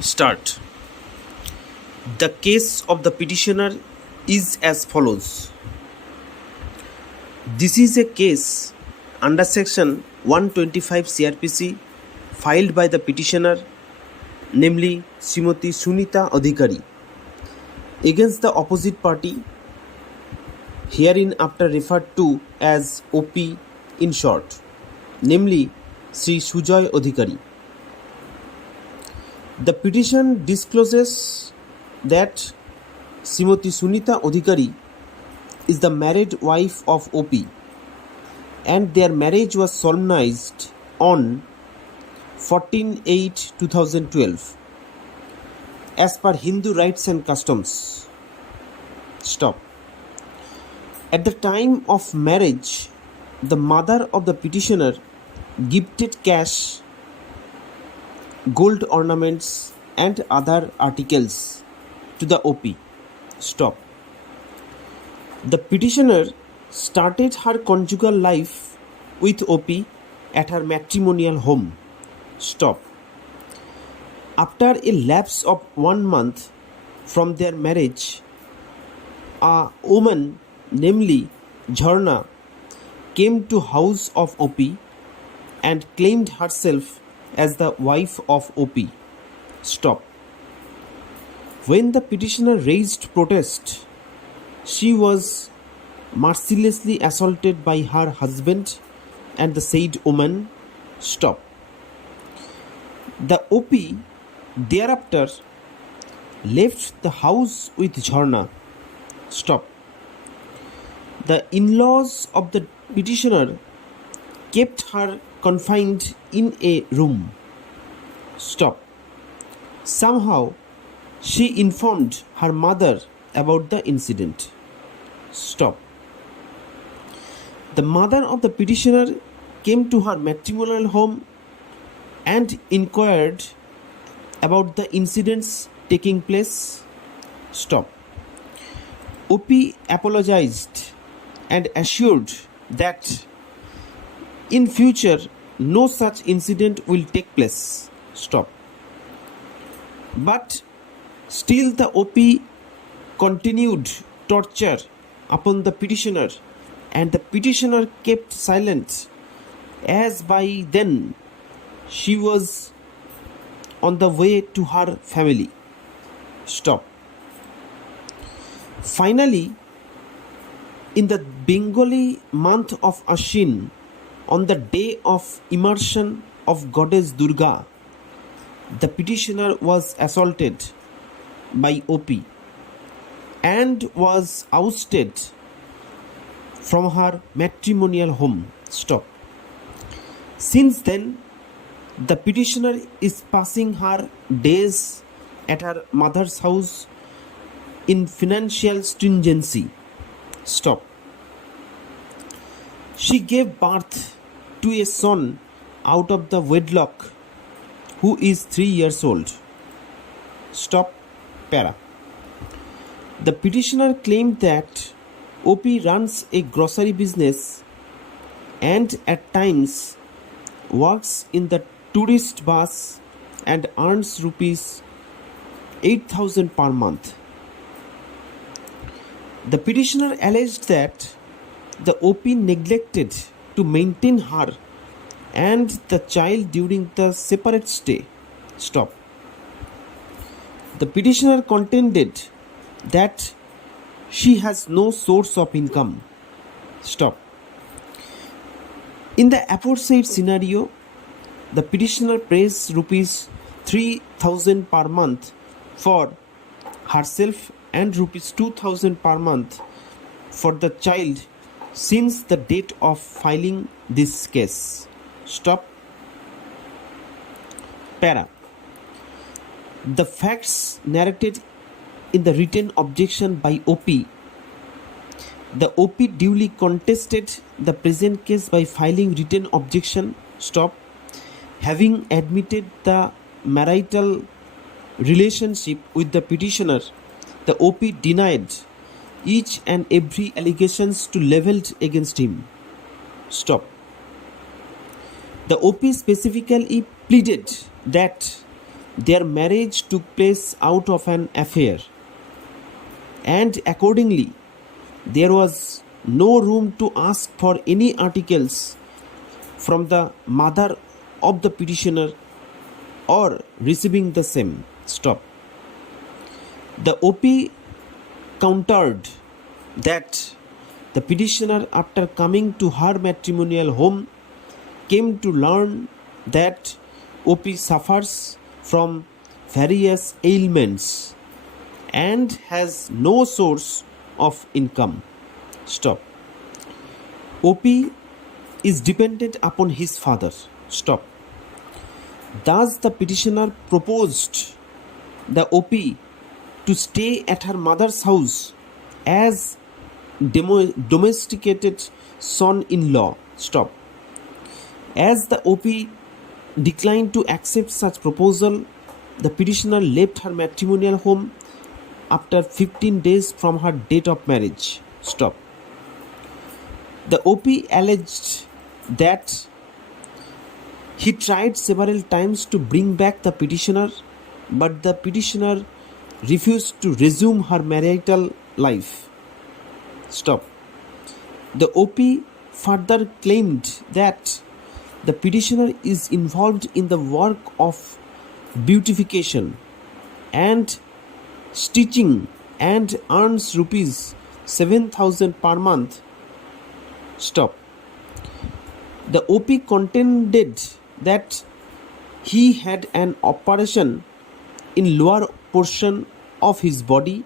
Start. The case of the petitioner is as follows. This is a case under section 125 Cr.P.C. filed by the petitioner, namely Srimati Sunita Adhikary, against the opposite party, hereinafter referred to as OP in short, namely Sri Sujol Adhikary. The petition discloses that Srimati Sunita Adhikary is the married wife of OP and their marriage was solemnized on 14/8/2012 as per Hindu rites and customs. Stop. At the time of marriage, the mother of the petitioner gifted cash, gold ornaments and other articles to the OP. Stop. The petitioner started her conjugal life with OP at her matrimonial home. Stop. After a lapse of 1 month from their marriage, a woman, namely Jharna, came to house of OP and claimed herself as the wife of OP. Stop. When the petitioner raised protest, she was mercilessly assaulted by her husband and the said woman. Stop. The OP thereafter left the house with Jharna. Stop. The in-laws of the petitioner kept her confined in a room. Stop. Somehow, she informed her mother about the incident. Stop. The mother of the petitioner came to her matrimonial home and inquired about the incidents taking place. Stop. OP apologized and assured that in future no such incident will take place. Stop. But still the OP continued torture upon the petitioner and the petitioner kept silent, as by then she was on the way to her family. Stop. Finally, in the Bengali month of Aswin, on the day of immersion of Goddess Durga, the petitioner was assaulted by OP and was ousted from her matrimonial home. Stop. Since then, the petitioner is passing her days at her mother's house in financial stringency. Stop. She gave birth to a son out of the wedlock who is 3 years old. Stop. Para. The petitioner claimed that OP runs a grocery business and at times works in the tourist bus and earns rupees 8,000 per month. The petitioner alleged that the OP neglected to maintain her and the child during the separate stay. Stop. The petitioner contended that she has no source of income. Stop. In the aforesaid scenario, the petitioner pays rupees 3,000 per month for herself and rupees 2,000 per month for the child since the date of filing this case. Stop. Para. The facts narrated in the written objection by OP. The OP duly contested the present case by filing written objection. Stop. Having admitted the marital relationship with the petitioner, the OP denied each and every allegations to leveled against him. Stop. The OP specifically pleaded that Their marriage took place out of an affair, and accordingly, there was no room to ask for any articles from the mother of the petitioner or receiving the same. Stop. The OP countered that the petitioner, after coming to her matrimonial home, came to learn that OP suffers from various ailments and has no source of income. Stop. OP is dependent upon his father. Stop. Thus the petitioner proposed the OP to stay at her mother's house as domesticated son-in-law. Stop. As the OP declined to accept such proposal, the petitioner left her matrimonial home after 15 days from her date of marriage. Stop. The OP alleged that he tried several times to bring back the petitioner, but the petitioner refused to resume her marital life. Stop. The OP further claimed that the petitioner is involved in the work of beautification and stitching and earns rupees 7,000 per month. Stop. The OP contended that he had an operation in lower portion of his body,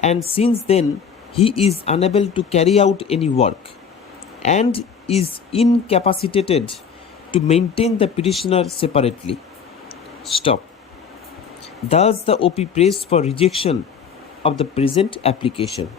and since then he is unable to carry out any work and is incapacitated to maintain the petitioner separately. Stop. Thus the OP prays for rejection of the present application.